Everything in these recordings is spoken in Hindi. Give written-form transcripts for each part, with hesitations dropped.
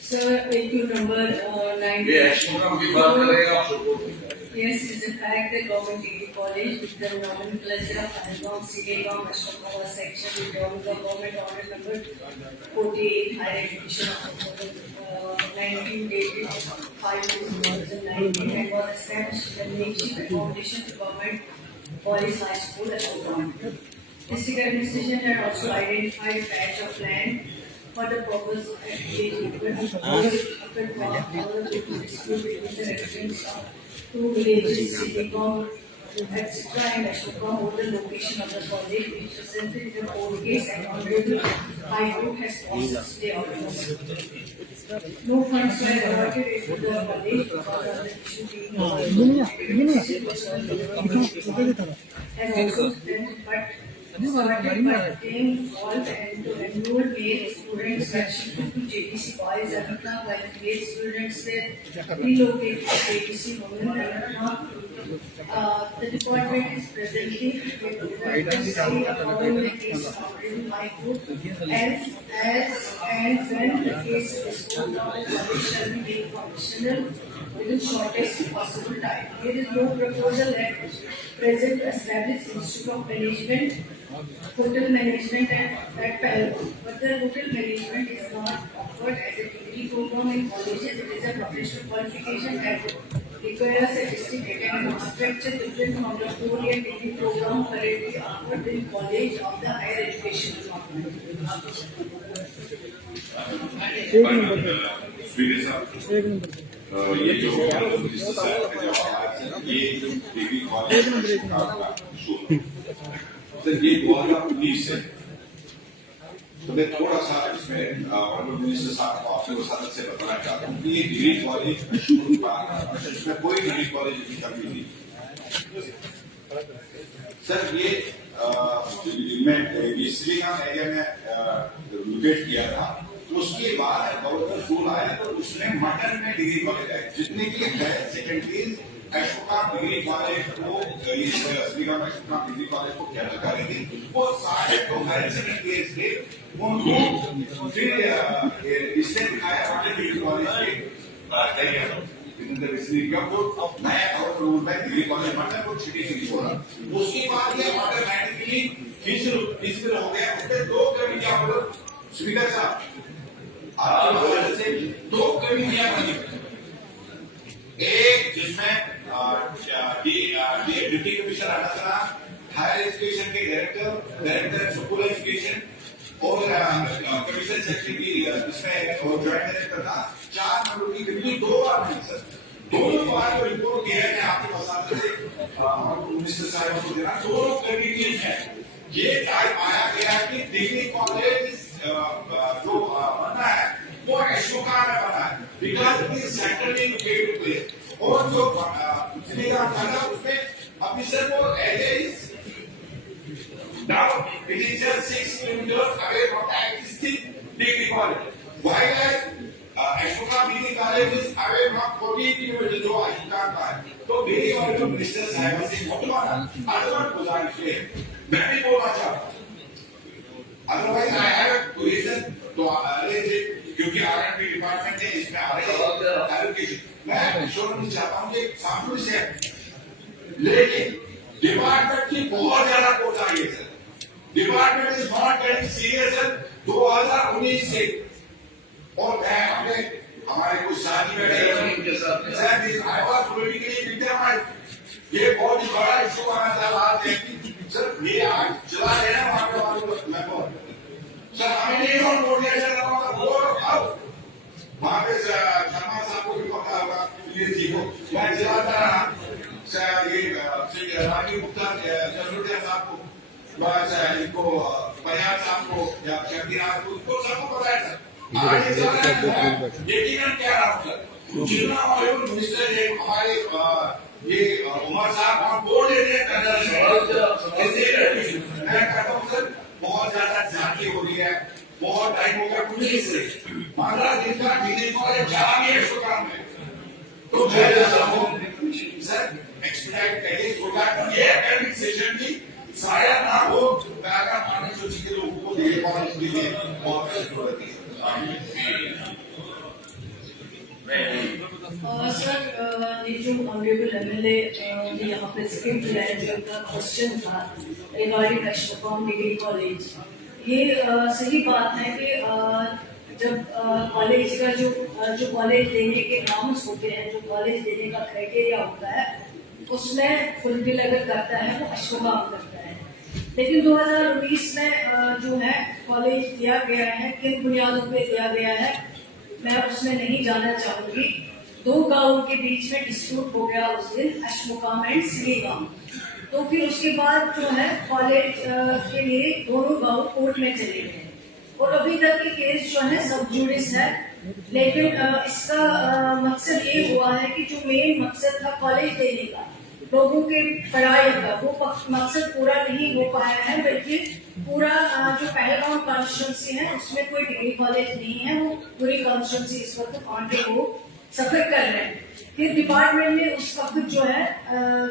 Sir, AQ number 9. Yes, is in fact the government degree college with the nomenclature of Algam, Sidegam, Ashokava section with the government order number 48, higher education of 19 dated 5/2019 and was established in the nation accommodation to government college high school Ashokava. District administration had also identified a patch of land for the purpose of education all the dispute between the residents of two villages, Sidegam, etc. and Ashokam over the location of the college, which resulted in the court case and Honorable High Court has caused a stay of no funds were awarded to the college because of the issue being and also then started by paying involved and to enroll male students were shifted to JDC boys Anantnag, while male students were relocated to JDC women Anantnag. The department is presently following the case of Honorable High Court as and when the case is disposed of, the college shall be made functional within shortest possible time. There is no proposal at present established Institute of Management, Hotel Management at Pahalgam, but the hotel management is not offered as a degree program in colleges. It is a professional qualification that requires a distinct academic structure different from the 4-year degree program currently offered in college of the higher education department. ये जो ये डिग्री कॉलेज सर ये 2019 है तो मैं थोड़ा सा इसमें मिनिस्टर साहब को आपके वसादत से बताना चाहता हूँ कि ये डिग्री कॉलेज इसमें कोई डिग्री कॉलेज की कमी नहीं सर ये मैं श्रीलंका एरिया में लोकेट किया था तो उसके बाद गवर्नर स्कूल आया तो उसने मटन में डिग्री कॉलेज है जितने की higher secondaries Ashoka degree college को श्रीलंका अशोका डिग्री कॉलेज को क्या करेगी वो सारे तो हायर सेकेंडरीज थे उनको फिर इससे दिखाया मटन डिग्री कॉलेज के नया डिग्री कॉलेज मटन को छिटी हो रहा उसके बाद ये ऑटोमेटिकली फिजिकल हो गया उसमें 2 कमिटियां स्पीकर साहब आपके वजह से 2 कमिटियां बनी एक जिसमें deputy commissioner Anantnag higher education के डायरेक्टर स्कूल एजुकेशन और कमिश्नर सेक्रेटरी इसमें ज्वाइंट डायरेक्टर था 4 मेंबर की कमिटी 2 बार बनी सर दोनों बार जो रिपोर्ट किया है आपके वसादत से मिनिस्टर साहब को देना दोनों कमिटी में ये पाया गया कि डिग्री कॉलेज जो बनना है वो अशोका में बना है because it is centrally located place और जो श्रीलंका बना उसमें अभी सर वो area is now it is just 6 kilometre away from existing degree college while Ashoka degree college is away from 40 kilometre जो अशोका का है तो मेरी और मिनिस्टर साहब से बहुत गुजारिश है मैं भी बोलना चाहता हूँ अदरवाइज आई हैव रीजन तो क्योंकि आरएनपी डिपार्टमेंट ने इसमें एलोकेशन मैं श्योर नहीं चाहता हूँ कि सामने से लेकिन डिपार्टमेंट की बहुत ज्यादा कोताही है sir department is not taking serious 2019 से और मैं अपने हमारे कुछ साथी बैठे आई वाज पॉलिटिकली डिटरमाइंड ये बहुत ही बड़ा इशू आना था आज सर ये आज चला रहे हैं वहां पे मैं सर हमें नहीं और कोऑर्डिनेशन करना और अब वहां पे शर्मा साहब को भी पता होगा प्लीज जी को मैं चलाता रहा ये राजीव गुप्ता जसरोटिया साहब को, बस इनको बयान साहब को या शक्तिनाथ को, इनको सबको पता है सर। लेकिन क्या रहा सर, जितना ऑनरेबल मिनिस्टर है हमारे ये उमर साहब और बोर्ड एरिया मैं कहता हूँ सर, बहुत ज्यादा जाति हो रही है, बहुत टाइम हो गया कुछ नहीं से मामला जिनका डिग्री कॉलेज जा भी है इसको काम है, तो सर एक्सपेक्ट करिए सो दैट ये एकेडमिक सेशन भी शायद ना हो, अगर मानव सूची के लोगों को डिग्री कॉलेज के लिए बहुत जरूरत है। सर ये जो ऑनरेबल एमएलए ने यहाँ पे स्किप किया है, जो उनका क्वेश्चन था रिगार्डिंग अशोका डिग्री कॉलेज, ये सही बात है कि जब कॉलेज का जो कॉलेज देने के नॉर्म्स होते हैं, जो कॉलेज देने का क्राइटेरिया होता है, उसमें फुलफिल अगर करता है वो अशोका करता है। लेकिन 2019 में जो है कॉलेज दिया गया है, किन बुनियादों पे दिया गया है मैं उसमें नहीं जाना चाहूंगी। दो गांवों के बीच में डिस्प्यूट हो गया उस दिन, अशमुकाम एंड सिलीगांव, तो फिर उसके बाद जो है कॉलेज के लिए दोनों गांव कोर्ट में चले गए और अभी तक ये केस जो है सब जुडिस है। लेकिन इसका मकसद ये हुआ है कि जो मेन मकसद था कॉलेज देने का, लोगों के पढ़ाई का, वो मकसद पूरा नहीं हो पाया है, बल्कि पूरा जो पहलगांव कॉन्स्टिट्यूंसी है उसमें कोई डिग्री कॉलेज नहीं है, वो पूरी कॉन्स्टिट्यूंसी इस वक्त कांटे को सफर कर रहे हैं। फिर डिपार्टमेंट में उस वक्त जो है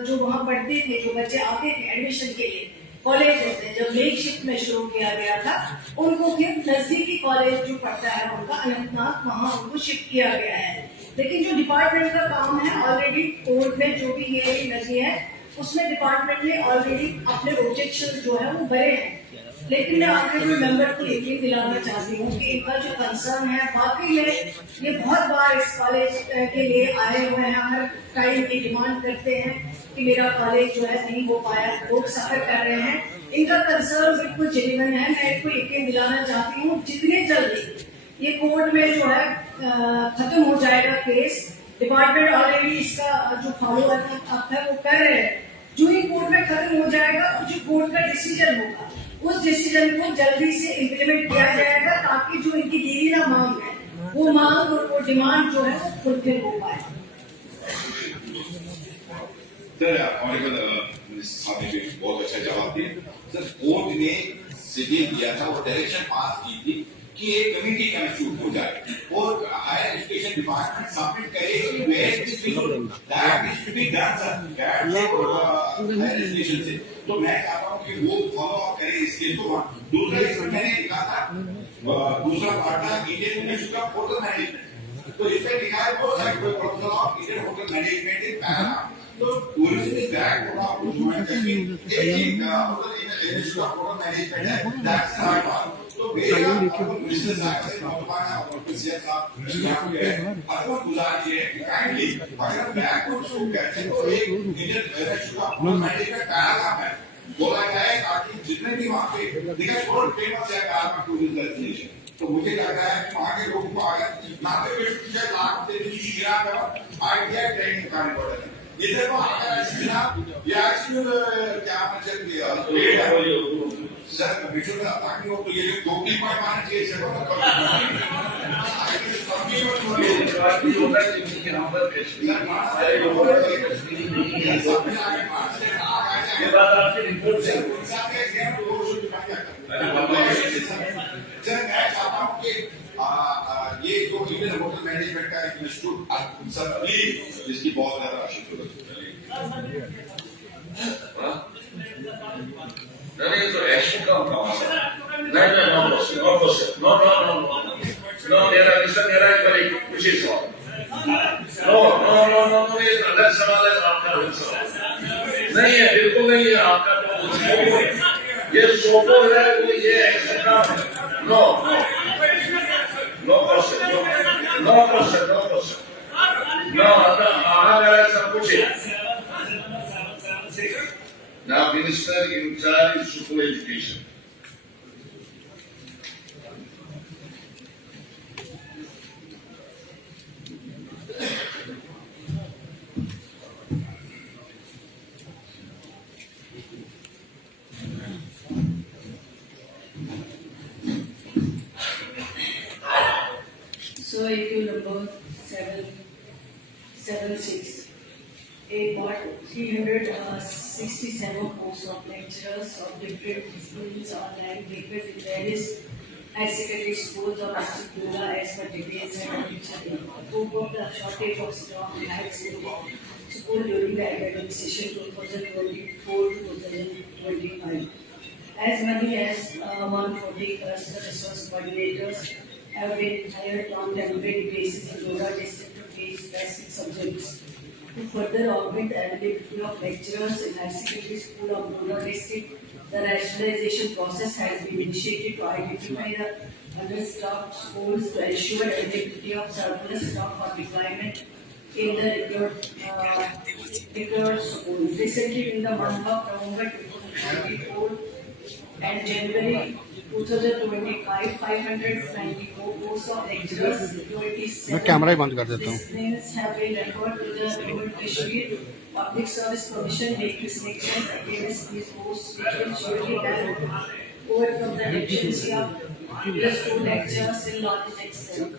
जो वहाँ पढ़ते थे, जो बच्चे आते थे एडमिशन के लिए कॉलेज होते, जब मेक शिफ्ट में शुरू किया गया था, उनको फिर नजदीकी कॉलेज जो पढ़ता है उनका अनंतनाग, वहाँ उनको शिफ्ट किया गया है। लेकिन जो डिपार्टमेंट का काम है ऑलरेडी कोर्ट में जो भी ये लगी है उसमें डिपार्टमेंट ने ऑलरेडी अपने ऑब्जेक्शन जो है वो भरे हैं। लेकिन मैं ऑनरेबल मेंबर को यकीन दिलाना चाहती हूँ कि इनका जो कंसर्न है, बाकी में ये बहुत बार इस कॉलेज के लिए आए हुए हैं, हर टाइम की डिमांड करते हैं कि मेरा कॉलेज जो है नहीं हो पाया, लोग सफर कर रहे हैं, इनका कंसर्न बिल्कुल जेन्युइन है। मैं इनको यकीन दिलाना चाहती हूँ जितने जल्दी ये कोर्ट में जो है खत्म हो जाएगा केस, डिपार्टमेंट ऑलरेडी इसका जो फॉलो अप है वो कर रहे हैं, जो ही कोर्ट में खत्म हो जाएगा और जो कोर्ट का डिसीजन होगा उस डिसीजन को जल्दी से इम्प्लीमेंट किया जाएगा, ताकि जो इनकी दीवाना मांग है वो मांग और वो डिमांड जो है वो फुलफिल हो पाए। सर ऑनरेबल साहब ने बहुत अच्छा जवाब दिया। सर कोर्ट ने सिग्नल दिया था और डायरेक्शन पास की थी कि एक कमेटी कंस्टिट्यूट हो जाए और हायर एजुकेशन डिपार्टमेंट सबमिट करे कि where this that is to be done sir, that higher education से। तो मैं चाहता हूँ कि वो फॉलो अप करे इसके। तो दूसरा इसमें मैंने लिखा था, दूसरा पार्ट था Indian institute of hotel management, तो इसमें लिखा है वो professor of Indian hotel management in paramount. तो tourism is that programme to join Kashmir एक hotel institute of hotel management है, दैट्स थर्ड पार्ट। तो मेरा बिजनेस से नौजवान और प्रेसिडेंट साहब यहाँ पे अगर गुजारिश है कि काइंडली अगर बैंक को शुरू करते हैं तो एक Indian institute of hotel management paragraph है बोला जाए, ताकि जितने भी वहाँ पे देखिए बहुत फेमस है पैराग्राफ टूरिज्म डेस्टिनेशन। तो मुझे लगता है कि वहाँ के लोगों को अगर नाते पे लाख से भी शिरा का आइडिया ट्रेनिंग करने पड़ेगा। इधर को अगर शिरा या क्या मतलब सर बिल्कुल ताकि वो तो ये दो तीन बार मारना चाहिए सर ये बात आपके रिपोर्ट से मैं चाहता हूँ कि ये जो इंडियन होटल मैनेजमेंट का एक इंस्टीट्यूट सर प्लीज जिसकी बहुत ज्यादा आवश्यकता है। नहीं तो एक्शन का नो मेरा एक बड़ी विशेष सवाल नो ये अलग सवाल है, आपका अलग सवाल नहीं है, बिल्कुल नहीं है आपका। तो ये सोपो है वो ये एक्शन का नो क्वेश्चन नो मेरा सब कुछ है। Now, Minister in charge is School Education. 6, about 367 posts of lecturers of different schools online vacant in various higher secondary schools of District Goa as per details and teacher. Hope of the shortage of staff in higher secondary school during the academic session 2024-2025. As many as 140 cluster resource coordinators have been hired on temporary basis in Goa district to teach basic subjects. To further augment the availability of lecturers in higher secondary school of Goa district, the rationalization process has been initiated to identify the understaffed schools to ensure availability of surplus staff for deployment in the required schools. Recently, in the month of November 2024 and January 2025, 594 posts of lecturers, 27 मैं कैमरा ही बंद कर देता हूँ। disciplines have been referred to the Government Treasury Public Service Commission making selections against these posts, which will surely help overcome the deficiency of plus 2 lecturers in large extent.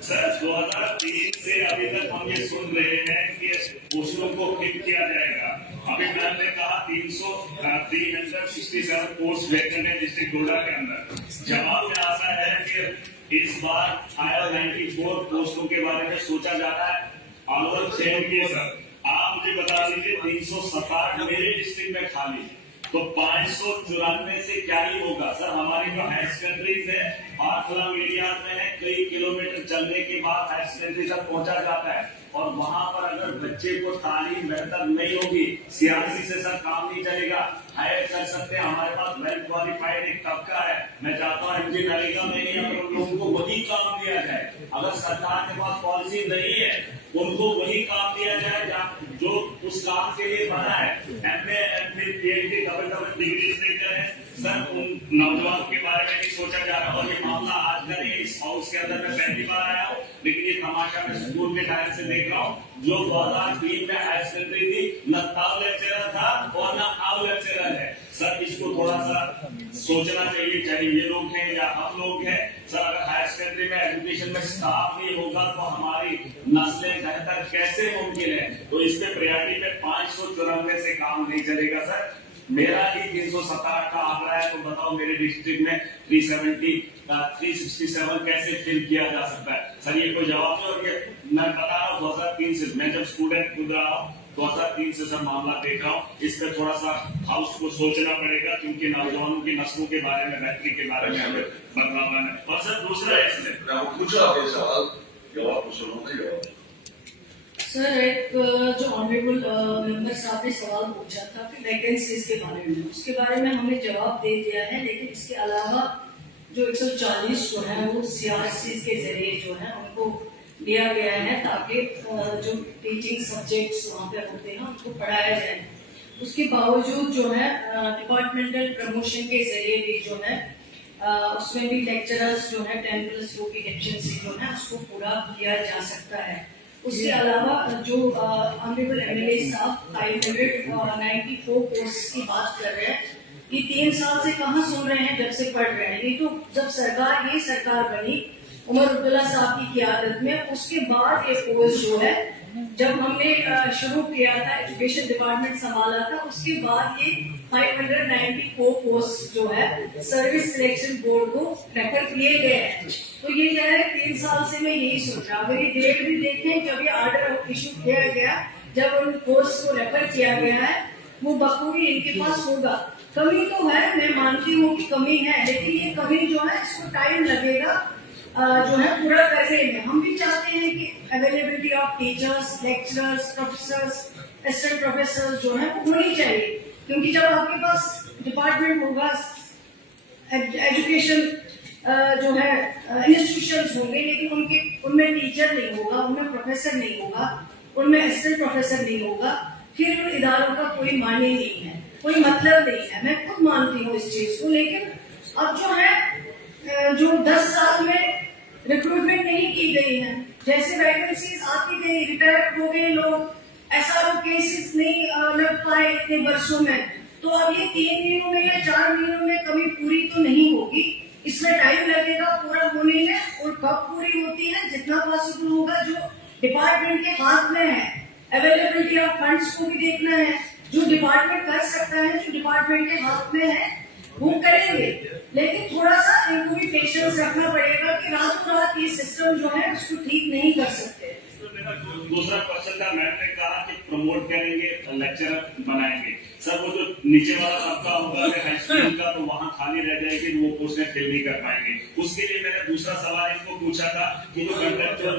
Sir 2003 से अभी तक हम ये सुन रहे हैं कि पोस्टों को फिल किया जाएगा। अभी मैम ने कहा 367 पोस्ट वैकेंट है डिस्ट्रिक्ट गोड़ा के अंदर। जवाब में आशा है कि इस बार आया 94 पोस्टों के बारे में सोचा जा रहा है। अव्वल चयन किए सर, आप मुझे बता दीजिए 367 मेरे डिस्ट्रिक्ट में खाली, तो 594 से क्या ही होगा सर। हमारी जो हायर सेकेंडरीज है खुला मीडिया में है, कई किलोमीटर चलने के बाद हायर सेकेंडरी तक पहुंचा जाता है और वहां पर अगर बच्चे को तालीम बेहतर नहीं होगी, सीआरसी से सर काम नहीं चलेगा। हायर कर सकते हैं, हमारे पास वेल क्वालिफाइड एक तबका है। मैं चाहता हूँ इंजीनियरिंग में ही अगर उन लोगों को वही काम दिया जाए, अगर सरकार के पास पॉलिसी नहीं है उनको वही काम दिया जाए जो उस काम के लिए बना है। MA, MPhil, PhD double degree लेकर है सर, उन नौजवानों के बारे में नहीं सोचा जा रहा। और ये मामला आज का नहीं, इस हाउस के अंदर मैं पहली बार आया हूँ, लेकिन ये तमाशा मैं स्कूल के टाइम से देख रहा हूँ। जो 2003 में हायर सेकेंडरी थी, न ताव लेक्चरर था और न आव लेक्चरर है सर। इसको थोड़ा सा सोचना चाहिए, चाहे ये लोग हैं या हम लोग हैं सर। अगर हायर सेकेंडरी में एजुकेशन में स्टाफ नहीं होगा तो हमारी नस्लें बेहतर कैसे मुमकिन है। तो इस पे प्रायोरिटी पे 594 से काम नहीं चलेगा सर। मेरा ही 367 का आंकड़ा है, तो बताओ मेरे डिस्ट्रिक्ट में 367 कैसे फिल किया जा सकता है सर। ये कोई जवाब नहीं। और ये मैं बता रहा हूँ 2003 से, मैं जब स्टूडेंट खुद रहा हूँ 2003 से सर मामला देख रहा हूँ। इस पर थोड़ा सा हाउस को सोचना पड़ेगा, क्योंकि नौजवानों की नस्लों के बारे में, बेहतरी के बारे में हमें बदलाव है। और सर दूसरा इसमें पूछा आपने सवाल, जवाब तो सुनो जवाब। सर एक जो ऑनरेबल मेंबर साहब ने सवाल पूछा था कि वैकेंसीज के बारे में, उसके बारे में हमने जवाब दे दिया है। लेकिन इसके अलावा जो 140 जो है वो सीआरसी के जरिए जो है उनको दिया गया है, ताकि जो टीचिंग सब्जेक्ट्स वहाँ पे होते हैं उनको पढ़ाया जाए। उसके बावजूद जो है डिपार्टमेंटल प्रमोशन के जरिए भी जो है उसमें भी लेक्चरर्स जो है 10+2 की डेफिशिएंसी जो है उसको पूरा किया जा सकता है। उसके अलावा जो ऑनरेबल एमएलए साहब 594 पोस्ट की बात कर रहे हैं, ये 3 साल से कहाँ सुन रहे हैं जब से पढ़ रहे हैं। ये तो जब ये सरकार बनी उमर अब्दुल्ला साहब की क़यादत में, उसके बाद ये पोस्ट जो है जब हमने शुरू किया था, एजुकेशन डिपार्टमेंट संभाला था, उसके बाद ये 594 पोस्ट जो है सर्विस सिलेक्शन बोर्ड को रेफर किए गए हैं। तो ये जो है 3 साल से मैं यही सोचा, अगर ये डेट भी देखें जब ये ऑर्डर इशू किया गया, जब उन पोस्ट को रेफर किया गया है, वो बखूबी इनके पास होगा। कमी तो है, मैं मानती हूँ कि कमी है, लेकिन ये कमी जो है इसको टाइम लगेगा जो है पूरा करने में। हम भी चाहते हैं कि availability of teachers, lecturers, professors, assistant professor जो है वो होनी चाहिए, क्योंकि जब आपके पास डिपार्टमेंट होगा, एजुकेशन जो है इंस्टीट्यूशंस होंगे, लेकिन उनमें टीचर नहीं होगा, उनमें प्रोफेसर नहीं होगा, उनमें असिस्टेंट प्रोफेसर नहीं होगा, फिर उन इदारों का कोई माने नहीं है, कोई मतलब नहीं है। मैं खुद मानती हूँ इस चीज को। लेकिन अब जो है जो 10 साल में रिक्रूटमेंट नहीं की गई है, जैसे वैकेंसीज आती गई, रिटायर हो गए लोग, SRO केसेस नहीं लग पाए इतने वर्षों में, तो अब ये 3 महीनों में या 4 महीनों में कमी पूरी तो नहीं होगी। इसमें टाइम लगेगा पूरा होने में, और कब पूरी होती है जितना पॉसिबल होगा, जो डिपार्टमेंट के हाथ में है, अवेलेबिलिटी ऑफ फंड्स को भी देखना है, जो डिपार्टमेंट कर सकता है, जो डिपार्टमेंट के हाथ में है वो करेंगे। लेकिन थोड़ा सा इनको भी पेशेंस रखना पड़ेगा कि रातों रात ये सिस्टम जो है उसको ठीक नहीं कर सकते। मेरा दूसरा क्वेश्चन था, मैम ने कहा कि प्रमोट करेंगे, लेक्चरर बनाएंगे। सर वो जो नीचे वाला तबका होगा हाई स्कूल का, तो वहाँ खाली रह जाएगी, वो पोस्टें फिल नहीं कर पाएंगे। उसके लिए मैंने दूसरा सवाल इनको पूछा था कि जो कंट्रेक्चुअल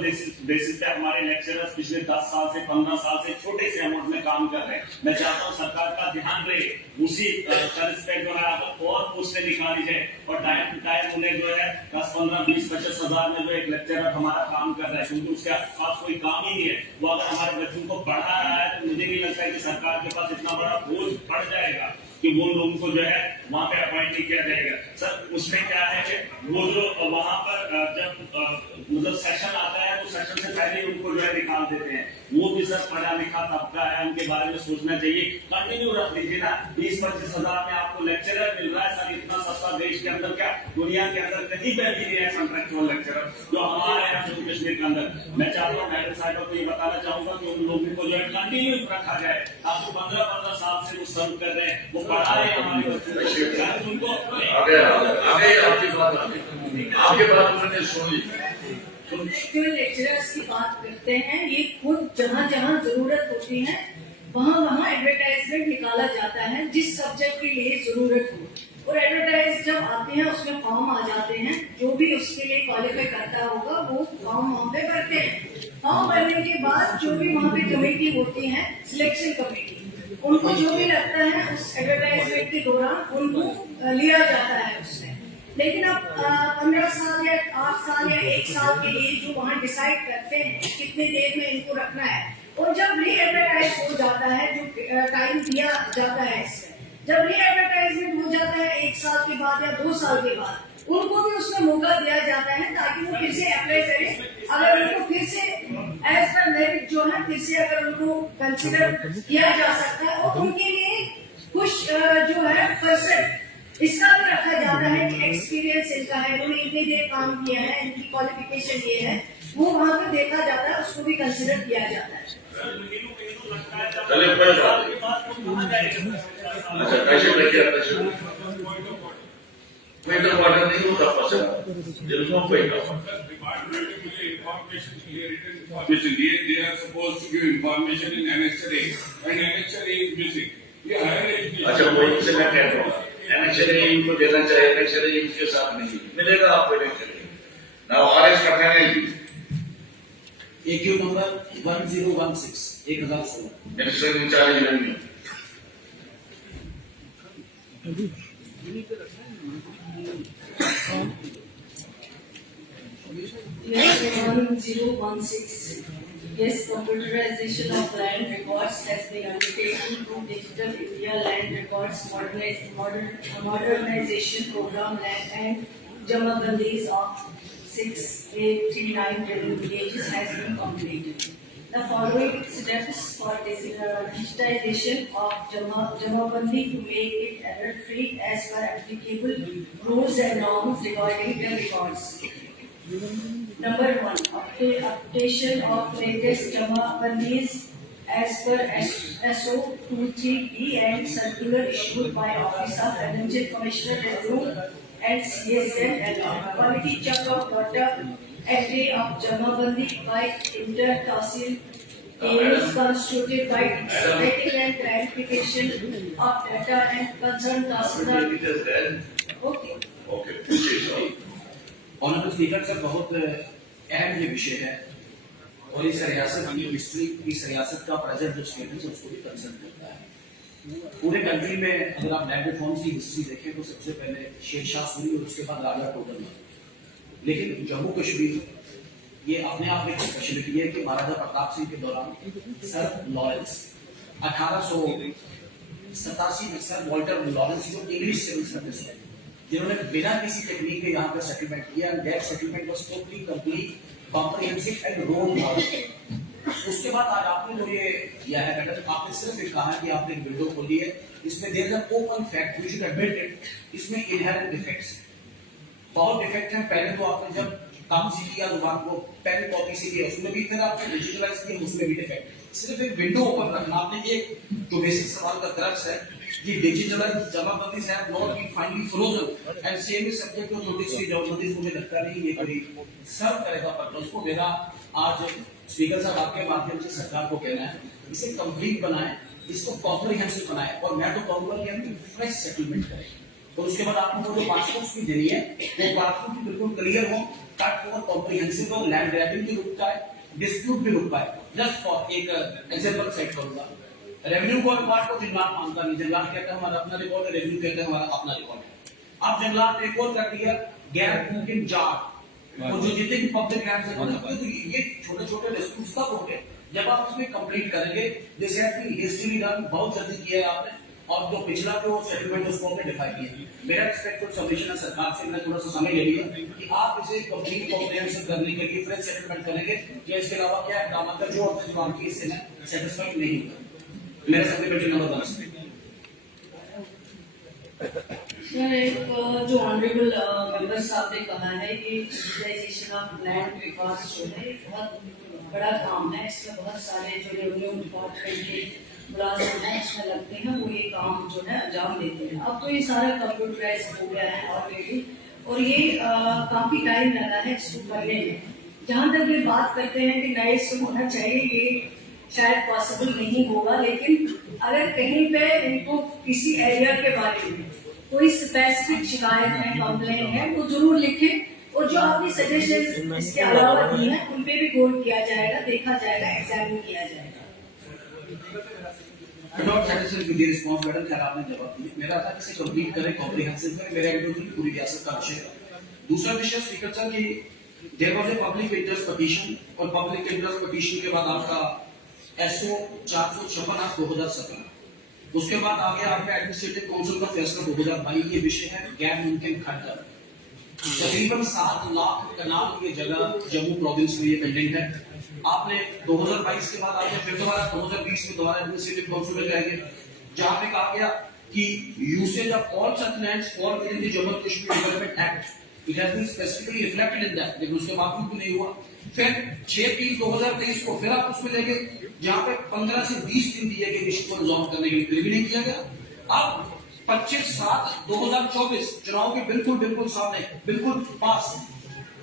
बेसिस पे हमारे लेक्चरर्स पिछले 10 साल से 15 साल से छोटे से अमाउंट में काम कर रहे हैं, मैं चाहता हूँ सरकार का ध्यान रहे, उसी रिस्पेक्ट जो है और पोस्टें निकाली जाए, और टाइम टू टाइम उन्हें जो है 10, 15, 20, 25 हजार में जो एक लेक्चरर हमारा काम कर रहा है, क्योंकि उसके पास कोई काम ही नहीं है, वो अगर हमारे बच्चों को पढ़ा रहा है, तो मुझे नहीं लगता है कि सरकार के पास इतना बड़ा बोझ बढ़ जाएगा कि वो लोगों को जो है वहाँ पे अपॉइंट नहीं किया जाएगा। सर उसमें क्या है कि वो जो वहाँ पर जब मतलब सेशन आता है, तो सेशन से पहले ही उनको जो है निकाल देते हैं। वो भी सर पढ़ा लिखा तबका है, उनके बारे में सोचना चाहिए। कंटिन्यू रख लीजिए ना, 20-25 हजार में आपको लेक्चरर मिल रहा है सर, इतना सस्ता देश के अंदर क्या दुनिया के अंदर कहीं पे भी नहीं है कॉन्ट्रेक्चुअल लेक्चरर जो हमारे यहाँ जम्मू कश्मीर के अंदर। मैं चाहता हूँ मैडम साहब को ये बताना चाहूंगा कि उन लोगों को जो है कंटिन्यू रखा जाए। आपको 15-15 साल से वो सर्व कर रहे हैं, वो पढ़ा रहे हैं हमारे बच्चों को, उनको आपके बात मैंने सुनी। जो लेक्चरर्स की बात करते हैं, ये खुद जहाँ जहाँ जरूरत होती है वहाँ एडवर्टाइजमेंट निकाला जाता है जिस सब्जेक्ट के लिए जरूरत हो, और एडवर्टाइज जब आते हैं उसमें फॉर्म आ जाते हैं, जो भी उसके लिए क्वालिफाई करता होगा वो फॉर्म वहाँ पे भरते हैं। फॉर्म भरने के बाद जो भी वहाँ पे कमेटी होती है, सिलेक्शन कमेटी, उनको जो भी लगता है उस एडवर्टाइजमेंट के दौरान उनको लिया जाता है उसमें। लेकिन अब 15 साल या 8 साल या 1 साल के लिए जो वहाँ डिसाइड करते हैं कितने देर में इनको रखना है, और जब री एडवर्टाइज हो जाता है, जो टाइम दिया जाता है इसमें, जब री एडवर्टाइजमेंट हो जाता है 1 साल के बाद या 2 साल के बाद, उनको भी उसमें मौका दिया जाता है ताकि वो फिर से अप्लाई करें। अगर उनको फिर से एज पर मेरिट जो है फिर से अगर उनको कंसिडर किया जा सकता है, और उनके लिए कुछ जो है परसेंट इसका भी रखा जाता है कि एक्सपीरियंस इनका है, उन्होंने इतनी देर काम किया है, इनकी क्वालिफिकेशन ये है, वो वहाँ पे देखा जाता है, उसको भी कंसिडर किया जाता है। चलिए कोई बात नहीं। अच्छा कैसे लेके आता है कोई तो वाटर नहीं होता पसंद जिनको कोई they are supposed to give information in Annexure A, and Annexure A is missing. ये higher education. अच्छा वही से मैं कह रहा हूँ एनेक्चर इनको देना चाहिए, एनेक्चर इनके साथ नहीं मिलेगा आपको एनेक्चर। नाउ आरएस का final AQ number 1016 1016 annexure in-charge नहीं Yes, 1016. Yes, computerization of land records has been undertaken through Digital India Land Records Modernization Program and Jamabandis of 6,839 billion pages has been completed. The following steps for digitization of Jamabandi to make it error-free as per applicable rules and norms regarding the records. Number 1, updation of latest Jamabandis as per SO 23D and circular issued by Office of Financial Commissioner Revenue and CSM and quality check of data entry of Jamabandi by inter-tahsil teams constituted by vetting and clarification of data and concerned tahsildar. Okay. Okay honourable speaker sir, बहुत अहम ये विषय है और इस रियासत की हिस्ट्री, इस रियासत का प्रेजेंट जो स्टेटस है उसको भी कंसर्न करता है। पूरे कंट्री में अगर आप लैंड रिफॉर्म्स की हिस्ट्री देखें तो सबसे पहले शेरशाह सूरी और उसके बाद राजा टोडरमल, लेकिन जम्मू कश्मीर ये अपने आप में स्पेशलिटी है कि महाराजा प्रताप सिंह के दौरान सर लॉरेंस 1887 में सर वॉल्टर लॉरेंस जो इंग्लिश सिविल सर्विस है, जिन्होंने बिना किसी टेक्निक के यहाँ पे सेटलमेंट किया, and that settlement was totally complete, comprehensive and road model. उसके बाद आज आपने जो ये किया है बेटा, आपने सिर्फ ये कहा कि आपने एक विंडो खोली है, इसमें there is an open fact, we should admit it, इसमें इनहेरेंट डिफेक्ट्स। बहुत डिफेक्ट है। पहले तो आपने जब काम सीखी या दुकान को पेन कॉपी से किया उसमें भी, फिर आपने डिजिटलाइज किया उसमें भी डिफेक्ट। सिर्फ एक विंडो ओपन रखना, आपने एक जो बेसिक सवाल का क्रक्स है कि डिजिटलाइज जमाबंदी से have not been finally frozen and same is subject to notice की जमाबंदी। मुझे लगता नहीं ये कोई सर्व करेगा पर्पस को। मेरा आज स्पीकर साहब आपके माध्यम से सरकार को कहना है इसे कंप्लीट बनाएं, इसको कॉम्प्रिहेंसिव बनाएं, और मैं तो कहूंगा कि हम फ्रेश सेटलमेंट करें। तो उसके बाद आपको जो पासपोर्ट भी देनी है वो पासपोर्ट भी बिल्कुल क्लियर हो, ताकि वो कॉम्प्रिहेंसिव हो, लैंड ग्रैबिंग भी रुक पाए, डिस्प्यूट भी रुक पाए। जस्ट फॉर एक एग्जांपल सेट करूंगा, रेवेन्यू को रिकॉर्ड को जंगलात मानता नहीं, जंगलात कहता है हमारा अपना रिकॉर्ड है, रेवेन्यू कहता है हमारा अपना रिकॉर्ड है। आप जंगलात रिकॉर्ड कर दिया गैर मुमकिन जाट, और जो जितने भी पब्लिक लैंड से बनते तो ये छोटे छोटे डिस्प्यूट्स तब होंगे जब आप उसमें कंप्लीट करेंगे। This has been history done, बहुत जल्दी किया है आपने, और जो पिछला जो सेटलमेंट उसको आपने डिफाइन किया। मेरा रिस्पेक्टफुल सबमिशन है सरकार से, मैं थोड़ा सा समय ले लिया कि आप इसे कंप्लीट कॉम्प्रिहेंसिव करने के लिए फ्रेश सेटलमेंट करेंगे, या इसके अलावा क्या है दामद जो आपने जवाब की इससे मैं सेटिस्फाइड नहीं हूं। मेरा सप्लीमेंट्री नंबर 10 सर, एक जो ऑनरेबल मेंबर साहब ने कहा है कि डिजिटाइजेशन ऑफ लैंड विकास जो है बहुत बड़ा काम है, इसमें बहुत सारे जो रेवेन्यू डिपार्टमेंट के मुलाजिम हैं इसमें लगते हैं, वो ये काम जो है अंजाम देते हैं। अब तो ये सारा कंप्यूटराइज हो गया है ऑलरेडी, और ये काफी टाइम लगा है इसको करने में। जहाँ तक ये बात करते हैं कि नए से होना चाहिए, ये शायद पॉसिबल नहीं होगा, लेकिन अगर कहीं पे इनको किसी एरिया के बारे में कोई स्पेसिफिक शिकायत है, कंप्लेन है, तो जरूर लिखें, और जो आपने सजेशन इसके अलावा दी है उन पे भी गौर किया जाएगा, देखा जाएगा, एग्जामिन किया जाएगा। Not satisfied with the response madam, क्या आपने जवाब दिया। मेरा था कि इसे कंप्लीट करें, कॉम्प्रिहेंसिव करें, मेरा इंटरव्यू पूरी रियासत का विषय है। दूसरा विषय स्पीकर सर कि there was a public interest petition, और पब्लिक इंटरेस्ट पिटीशन के बाद आपका एसओ 456 2017, उसके बाद आगे आपका एडमिनिस्ट्रेटिव काउंसिल का फैसला 2022। ये विषय है गैर मुमकिन खर्च। तकरीबन 7 लाख कनाल ये जगह जम्मू प्रोविंस में ये बिल्डिंग है। आपने 2022 के बाद आपने फिर दोबारा 2020 में दोबारा एडमिनिस्ट्रेटिव काउंसिल में जाएंगे, जहां पे कहा गया कि usage of all such lands fall within the Jammu Kashmir development act, it has been specifically reflected in that, लेकिन उसके बावजूद भी नहीं हुआ। फिर 6/3/2023 को फिर आप उसमें लेके जहां पे 15 से 20 दिन दिए गए इश्यू को रिजॉल्व करने के लिए, फिर भी नहीं किया गया। अब 25/7/2024 चुनाव के बिल्कुल सामने, बिल्कुल पास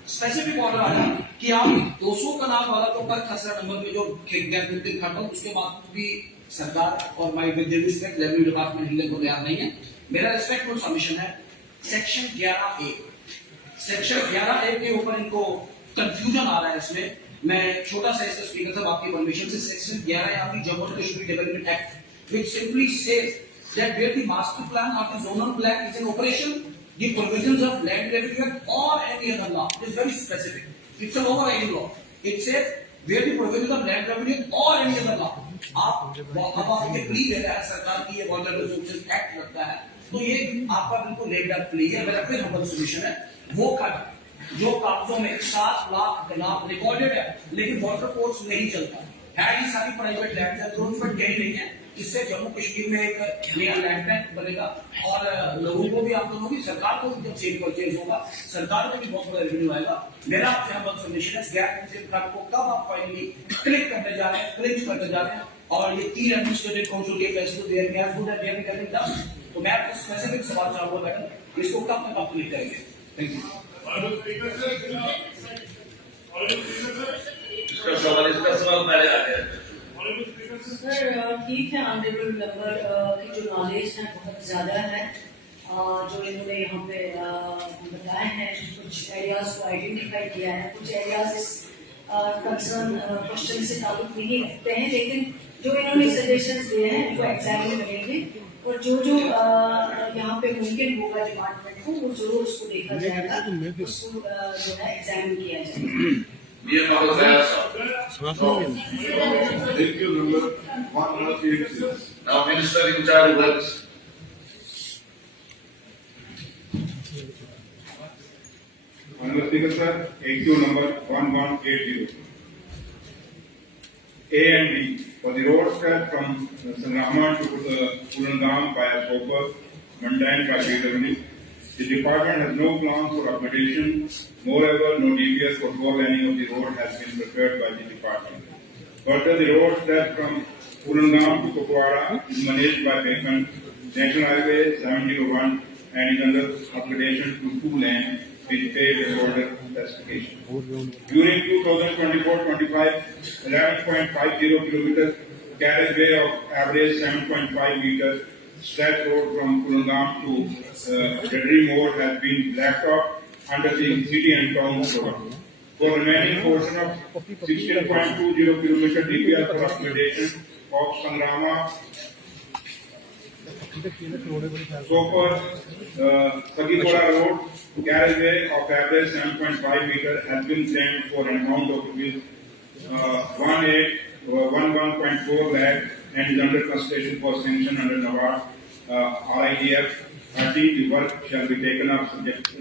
स्पेसिफिक ऑर्डर आया कि आप 200 कनाल वाला तो कर खसरा नंबर में जो गैर मुमकिन खत्म, उसके बाद भी सरकार और my with respect revenue department हिलने को तैयार नहीं है। मेरा रिस्पेक्टफुल सबमिशन है सेक्शन 11A, सेक्शन 11A के ऊपर इनको कंफ्यूजन आ रहा है। इसमें मैं छोटा सा इससे स्पीकर साहब आपकी परमिशन से सेक्शन 11 है आपकी Jammu Kashmir development act, which simply says that where the master plan or the zonal plan is in operation, the provisions of land revenue or any other law, it is very specific, it's an overriding law, it says where the provisions of land revenue or any other law, आप ये प्ली दे रहा है सरकार की, ये वाटर रिसोर्सेज एक्ट लगता है, तो ये आपका बिल्कुल लेट अप प्ली है। मेरा फिर हम्बल सॉल्यूशन है, वो खर्च जो कागजों में 7 लाख कनाल रिकॉर्डेड है, लेकिन वाटर फोर्स नहीं चलता है, ये सारी प्राइवेट लैंड है, तो पर कहीं नहीं है। इससे जम्मू कश्मीर में एक नया लैंड बैंक बनेगा, और लोगों को भी, आप लोगों की सरकार को भी जब सेल परचेज होगा, सरकार में भी बहुत बड़ा रेवेन्यू आएगा। मेरा आपसे हम्बल सबमिशन है, गैर कार्ड को कब आप फाइनली क्लिक करने जा रहे हैं, क्लिक करने जा रहे हैं, और ये 3 एडमिनिस्ट्रेटिव काउंसिल के फैसले देयर गैस गुड है, देयर करेंगे तब। तो मैं आपको स्पेसिफिक सवाल चाहूंगा मैडम, इसको कब तक आप क्लिक करेंगे? Thank you. इसका सवाल पहले आ गया। सर ठीक है, ऑनरेबल मेंबर की जो नॉलेज है बहुत ज़्यादा है, जो इन्होंने यहाँ पे बताए हैं, कुछ एरियाज को आइडेंटिफाई किया है, कुछ एरियाज इस कंसर्न क्वेश्चन से ताल्लुक नहीं रखते हैं, लेकिन जो इन्होंने सजेशंस दिए हैं उनको एग्जामिन करेंगे, और जो यहाँ पे मुमकिन होगा डिपार्टमेंट को, वो जरूर उसको देखा जाएगा, उसको जो है एग्जामिन किया जाएगा। Thank you, number 186. Now, Minister in charge of works. Honorable Speaker, sir, AQ number 1180. A and B for the road stretch from Sangrama to Kurandam via Sopar, Mandai by BW, The department has no plans for upgradation. Moreover, no GPS for floor lining of the road has been prepared by the department. Further, the road stretch from Kurangam to Kupwara is managed by Beacon National Highway 701 and is under upgradation to 2-lane with paved border specification. During 2024-25, 11.50 kilometers, carriageway of average 7.5 meters, stretch road from Kurangam to Redri Moor has been blacktop under the city and town road. For remaining portion of 16.20 kilometer DPR for upgradation of Sangrama Sopar Sagipura Road, carriageway of average 7.5 meter has been planned for an amount of ₹11.4 lakh and is under consideration for sanction under NABARD RIDF. The work shall be taken up subject to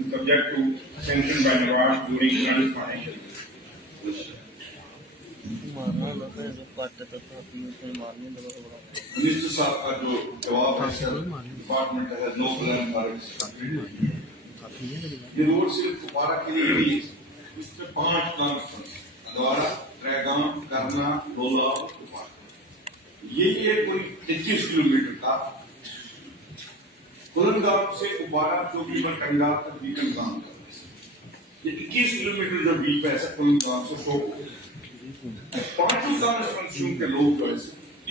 sanction by NABARD during current financial year. Minister साहब का जो जवाब है sir, department has no plan for its ये रोड सिर्फ कुपवाड़ा के लिए नहीं, इसमें 5 काम अदवारा, ट्रैगाम, करना, डोला, कुपवाड़ा, ये कोई 21 किलोमीटर का कुलंगाम से कुपवाड़ा जो भी टंगा तक बीकन काम करते हैं। ये 21 किलोमीटर जो बीच है कुलंगाम से शो 5 कंस्ट्रक्शन के लोग जो है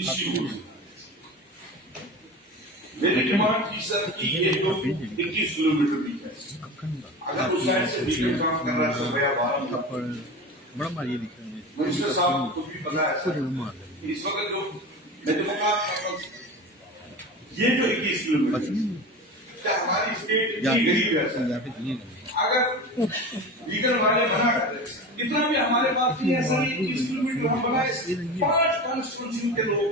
इसी रोड से मेरी डिमांड थी सर कि ये जो 21 किलोमीटर बीच है, अगर उस साइड से बीकन काम कर रहा है तो भैया मिनिस्टर साहब को भी पता है सर, इस वक्त जो ये जो 21 किलोमीटर हमारी स्टेट इतनी गरीब है सर, अगर लीगल वाले मना करते इतना भी हमारे पास नहीं है सर, 21 किलोमीटर हम बनाए 5 कॉन्स्टिट्यूशन के लोग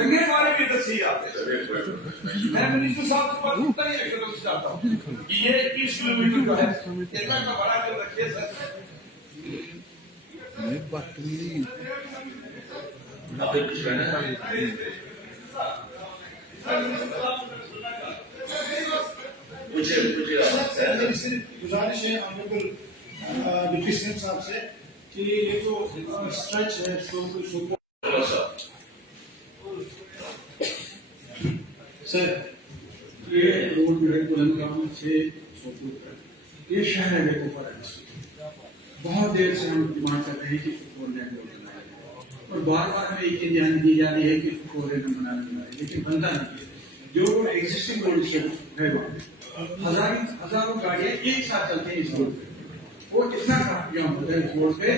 लगे वाले भी इधर से ही आते हैं। मैं मिनिस्टर साहब के पास उत्तर ही लेकर चाहता हूँ कि ये 21 किलोमीटर का है, इतना का बड़ा कर रखिए सर। गुजारिश है ऑनरेबल डिप्टी सीएम साहब से कि ये जो स्ट्रेच है सर, ये रोड जो है कुलंगाम से सोपुर तक ये शहर है कोफर बहुत देर से हम डिमांड कर रहे हैं कि फोर लेन रोड बनाया जाए और बार बार हमें एक ध्यान दी जा रही है कि फोर लेन बनाना है, लेकिन बनता नहीं है। जो एग्जिस्टिंग रोड है हजारों गाड़ियां एक साथ चलते हैं इस रोड पे, वो इतना ट्रैफिक जाम होता है इस रोड पे,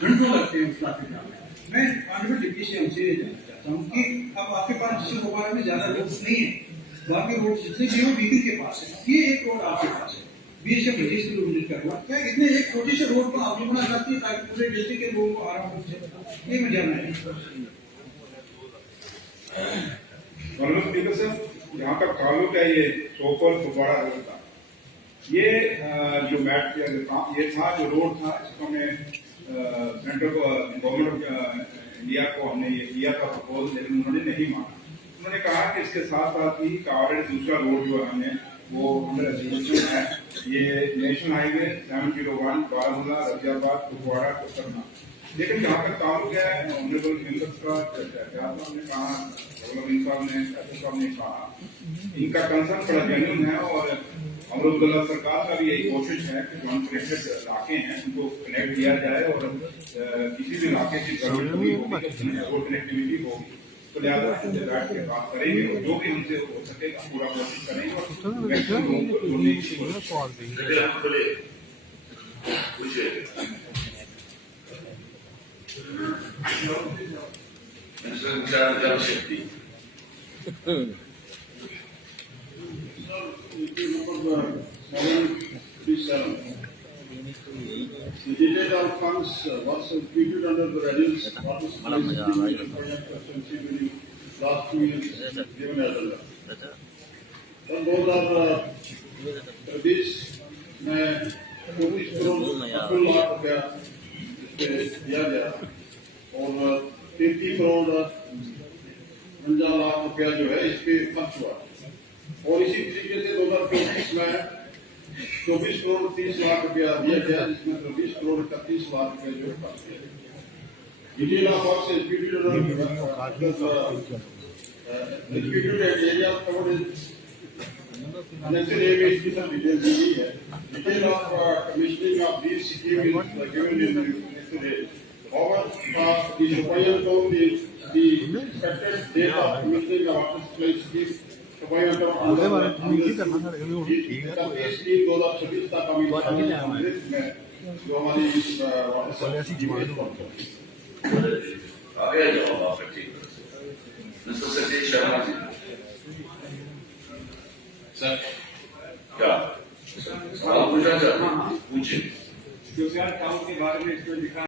घंटों लगते हैं उस ट्रैफिक जाम में। मैं ऑनरेबल डिप्टी सीएम से जानना चाहता हूँ कि अब आपके पास जिस दोबारा में ज्यादा रोड्स नहीं है, बाकी रोड जितने भी हो बीकन के पास है, ये एक रोड आपके पास है 20 से 25 किलोमीटर का रोड, क्या इतने एक छोटी से रोड को आप लोग बना सकती है ताकि पूरे डिस्ट्रिक्ट के लोगों को आराम हो सके? ये मैं जानना है। जहाँ तक ताल्लुक है ये सोपर कुपवाड़ा रोड का, ये जो ये था जो रोड था, इसको हमने सेंट्रल गवर्नमेंट ऑफ इंडिया को हमने ये किया था प्रपोज, लेकिन उन्होंने नहीं माना। उन्होंने कहा कि इसके साथ साथ ही ऑलरेडी दूसरा रोड जो है हमने वो अंडर एग्जीक्यूशन है, ये नेशनल हाईवे 701 बारामूला रजियाबाद कुपवाड़ा को करना। लेकिन जहाँ तक ताल्लुक है ऑनरेबल मिनिस्टर का ने कहा, डेवलपमेंट साहब ने कहा, इनका कंसर्न बड़ा जेन्युइन है और अमरुदुल्ला सरकार का भी यही कोशिश है कि जो अनकनेक्टेड इलाके हैं उनको कनेक्ट किया जाए और किसी भी इलाके की जरूरत होगी कनेक्टिविटी होगी तो लिहाजा इनसे बैठ के बात करेंगे और जो भी हमसे हो सकेगा पूरा कोशिश करेंगे और मैक्सिमम लोगों को जोड़ने की कोशिश शक्ति The detail of funds was executed under the reduced water supply scheme during last 2 years given as well. Son 2023 में 24 करोड़ 80 लाख रुपया इस पे दिया गया और 33 करोड़ 50 लाख रुपया जो है इस पे खर्च हुआ। और इसी तरीके से 2024 में 24 करोड़ 30 लाख रुपया दिया गया, जिसमें 24 करोड़ 31 लाख रुपया जो खर्च किया गया। Detail of work executed area covered next area is some details दी है। Detail of commissioning of these scheme is given in yesterday. However, the Supayan told the expected date of commissioning of water supply scheme Supayan told scheme 2026 तक commission में जो हमारी वाटर सप्लाई आ गया जवाब आपका ठीक है। मिस्टर सतीश शर्मा जी सर क्या सवाल पूछना चाहते हैं? पूछिए। क्योंकि टाउन के बारे में इसमें लिखा